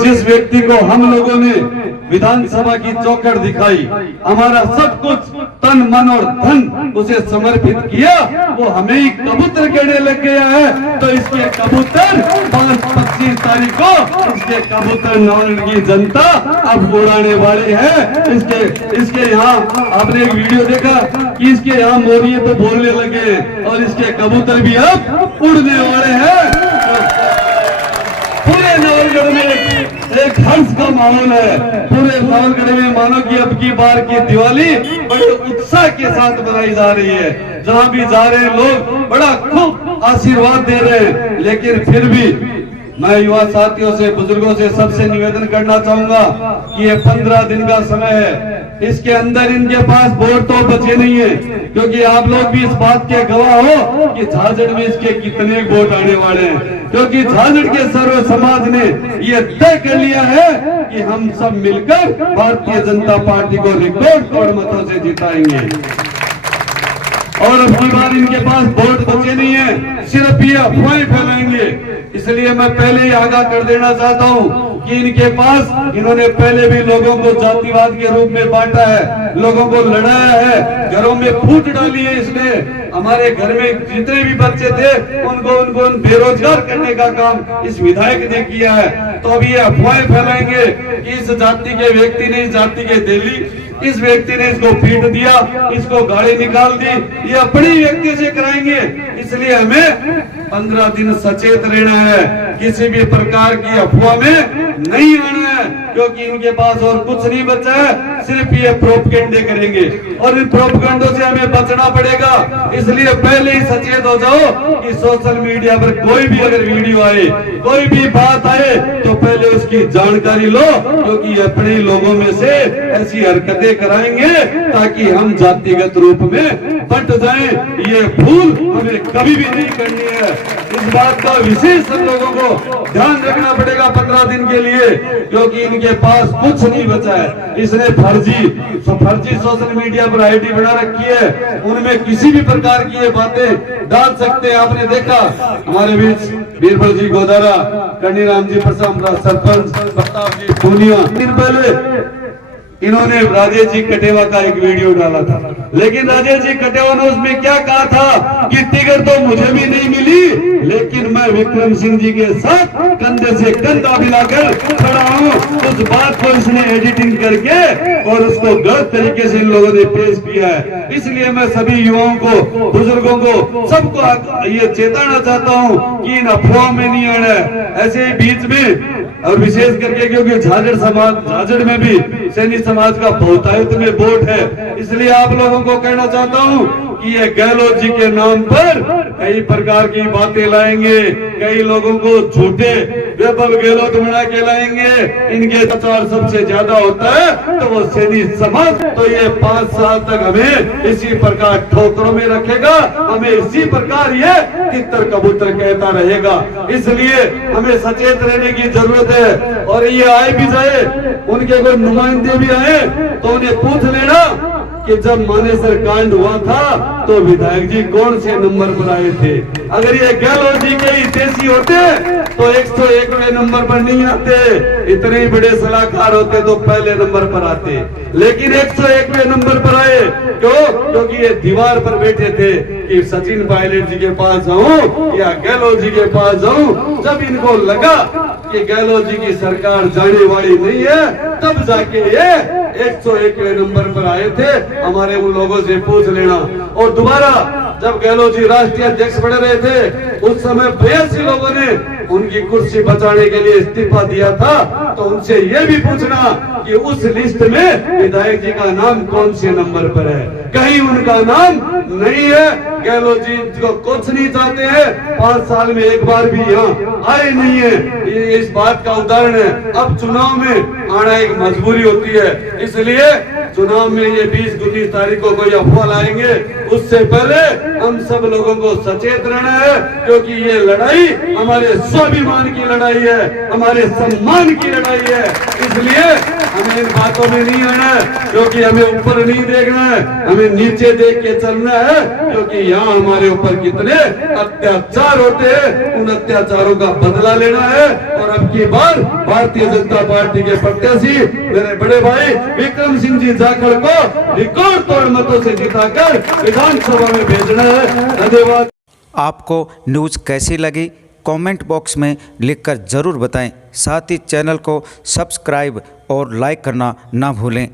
जिस व्यक्ति को हम लोगों ने विधानसभा की चौखट दिखाई, हमारा सब कुछ तन मन और धन उसे समर्पित किया, वो हमें ही कबूतर कहने लग गया है। तो इसके कबूतर 25 तारीख को इसके कबूतर नवागढ़ की जनता अब उड़ाने वाली है। इसके यहाँ आपने एक वीडियो देखा कि इसके यहाँ मोरिये तो बोलने लगे और इसके कबूतर भी अब उड़ने वाले हैं। पूरे नवलगढ़ में एक हर्ष का माहौल है। पूरे नवलगढ़ में मानो कि अब की बार की दिवाली बड़े उत्साह के साथ मनाई जा रही है। जहाँ भी जा रहे हैं लोग बड़ा खूब आशीर्वाद दे रहे हैं। लेकिन फिर भी मैं युवा साथियों से, बुजुर्गों से सबसे निवेदन करना चाहूंगा कि ये 15 दिन का समय है, इसके अंदर इनके पास वोट तो बचे नहीं है, क्योंकि आप लोग भी इस बात के गवाह हो कि झाझड़ में इसके कितने वोट आने वाले हैं। क्योंकि झाझड़ के सर्व समाज ने ये तय कर लिया है कि हम सब मिलकर भारतीय जनता पार्टी को रिकॉर्ड तोड़ मतों से जिताएंगे। और अब की बार इनके पास वोट बचे नहीं है, सिर्फ ये अफवाहें फैलाएंगे। इसलिए मैं पहले ही आगाह कर देना चाहता हूँ कि इनके पास इन्होंने पहले भी लोगों को जातिवाद के रूप में बांटा है, लोगों को लड़ाया है, घरों में फूट डाली है इसने। हमारे घर में जितने भी बच्चे थे उनको बेरोजगार करने का काम इस विधायक ने किया है। तो अभी ये अफवाहें फैलाएंगे कि इस जाति के व्यक्ति ने इस जाति के दिल्ली, इस व्यक्ति ने इसको पीट दिया, इसको गाड़ी निकाल दी, ये अपनी व्यक्ति से कराएंगे। इसलिए हमें 15 दिन सचेत रहना है, किसी भी प्रकार की अफवाह में नहीं आना है, क्योंकि इनके पास और कुछ नहीं बचा है, सिर्फ ये प्रोपगेंडे करेंगे और इन प्रोपगेंडों से हमें बचना पड़ेगा। इसलिए पहले ही सचेत हो जाओ कि सोशल मीडिया पर कोई भी अगर वीडियो आए, कोई भी बात आए, तो पहले उसकी जानकारी लो, क्योंकि अपने लोगों में से ऐसी हरकतें कराएंगे ताकि हम जातिगत रूप में बंट जाएं। ये भूल हमें कभी भी नहीं करनी है। इस बात का विशेष सब लोगों को ध्यान रखना पड़ेगा 15 दिन के लिए, क्योंकि इनके पास कुछ नहीं बचा है। इसने फर्जी सोशल मीडिया पर आईडी बना रखी है, उनमें किसी भी प्रकार की ये बातें डाल सकते हैं। आपने देखा हमारे बीच बीरबल जी गोदारा, कन्नीराम जी प्रसाद, सरपंच प्रताप जी पूनिया, दिन पहले इन्होंने राजेश जी कटेवा का एक वीडियो डाला था, लेकिन राजेश जी कटेवा ने उसमें क्या कहा था कि टिकट तो मुझे भी नहीं मिली, लेकिन मैं विक्रम सिंह जी के साथ कंधे से कंधा मिलाकर खड़ा हूँ। उस बात को इसने एडिटिंग करके और उसको गलत तरीके से इन लोगों ने पेश किया है। इसलिए मैं सभी युवाओं को, बुजुर्गों को, सबको ये चेताना चाहता हूँ कि इन अफवाहों में नहीं आना है। ऐसे ही बीच में और विशेष करके क्योंकि झाझड़ में भी सैनी समाज का बहुतायत में वोट है, इसलिए आप लोगों को कहना चाहता हूं कि ये गहलोत जी के नाम पर कई प्रकार की बातें लाएंगे, कई लोगों को झूठे बेबल गहलोत बना के लाएंगे। इनके प्रचार सबसे ज्यादा होता है तो वो सैनी समाज, तो ये 5 साल तक हमें इसी प्रकार ठोकरों में रखेगा, हमें इसी प्रकार ये तितर कबूतर कहता रहेगा। इसलिए हमें सचेत रहने की जरूरत है। और ये आए भी जाए, उनके कोई नुमाइंदे भी आए तो उन्हें पूछ लेना कि जब मानेसर कांड हुआ था तो विधायक जी कौन से नंबर पर आए थे। अगर ये गहलोत जी के हितैषी होते तो 101वें नंबर पर नहीं आते, इतने ही बड़े सलाहकार होते तो पहले नंबर पर आते, लेकिन 101वें नंबर पर आए। क्यों? क्योंकि ये दीवार पर बैठे थे कि सचिन पायलट जी के पास जाऊं या गहलोत जी के पास जाऊं। जब इनको लगा कि गहलोत जी की सरकार जाने वाली नहीं है, तब जाके ये 101वें नंबर पर आए थे। हमारे उन लोगों से पूछ लेना। और दोबारा जब गहलोत जी राष्ट्रीय अध्यक्ष बने रहे थे, उस समय 82 लोगों ने उनकी कुर्सी बचाने के लिए इस्तीफा दिया था, तो उनसे ये भी पूछना कि उस लिस्ट में विधायक जी का नाम कौन से नंबर पर है। कहीं उनका नाम नहीं है। गहलोत जी को कुछ नहीं चाहते हैं, 5 साल में एक बार भी यहाँ आए नहीं है। ये इस बात का उदाहरण है। अब चुनाव में आना एक मजबूरी होती है, इसलिए चुनाव में ये 20-19 तारीख को कोई अफवाह लाएंगे, उससे पहले हम सब लोगों को सचेत रहना है, क्योंकि ये लड़ाई हमारे स्वाभिमान की लड़ाई है, हमारे सम्मान की लड़ाई है। इसलिए हमें इन बातों में नहीं आना है, क्योंकि हमें ऊपर नहीं देखना है, हमें नीचे देख के चलना है, क्योंकि यहाँ हमारे ऊपर कितने अत्याचार होते हैं, उन अत्याचारों का बदला लेना है। और अब की बार भारतीय जनता पार्टी के प्रत्याशी मेरे बड़े भाई विक्रम सिंह जी जाखड़ को रिकॉर्ड तोड़ मतों से जिताकर विधानसभा में भेजना है। धन्यवाद। आपको न्यूज़ कैसी लगी कमेंट बॉक्स में लिखकर ज़रूर बताएं। साथ ही चैनल को सब्सक्राइब और लाइक करना ना भूलें।